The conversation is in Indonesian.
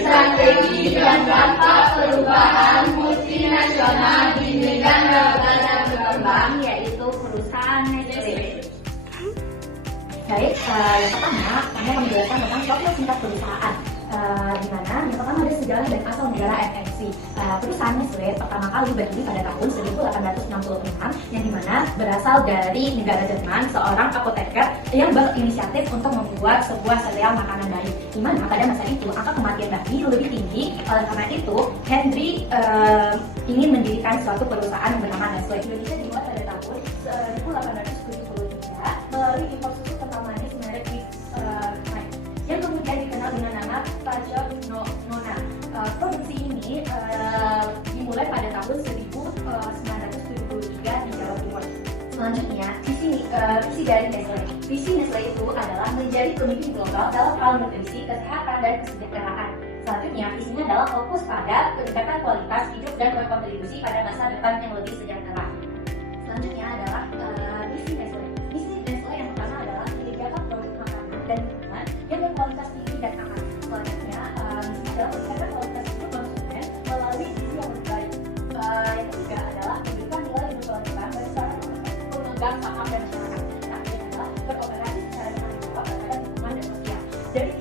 strategi dan dampak perubahan multinasional di negara-negara berkembang, yaitu perusahaan Nestle. Baik, yang pertama kami akan menjelaskan tentang profil singkat perusahaan. Di mana yang pertama ada sejarah dan asal negara MNC. Perusahaan Nestle pertama kali berdiri pada tahun 1866 yang dimana berasal dari negara Jerman, seorang apoteker yang berinisiatif untuk membuat sebuah serial makanan bayi. Di mana pada masa itu angka kematian bayi lebih tinggi. Oleh karena itu Henry ingin mendirikan suatu perusahaan bernama Nestle. Indonesia dibuat pada tahun 1873 melalui impor susu kental manis merek yang kemudian dikenal dengan nama Pajak Nona. Produksi ini dimulai pada tahun 1973 di Jawa Timur. Selanjutnya, visi dari Nestle. Visi Nestle itu adalah menjadi pemimpin global dalam hal nutrisi, kesehatan, dan kesejahteraan. Selanjutnya, visinya adalah fokus pada peningkatan kualitas hidup dan berkontribusi pada masa depan yang lebih sejahtera. Selanjutnya adalah misi Nestle. Misi Nestle yang pertama adalah menyediakan produk makanan dan minuman yang berkualitas tinggi dan aman. Selanjutnya, misi adalah meningkatkan kualitas hidup konsumen melalui gizi yang lebih baik. Yang ketiga adalah memberikan nilai berkelanjutan bagi para pemegang saham dan masyarakat. Terakhir adalah beroperasi secara bertanggung jawab terhadap lingkungan dan sosial. Dari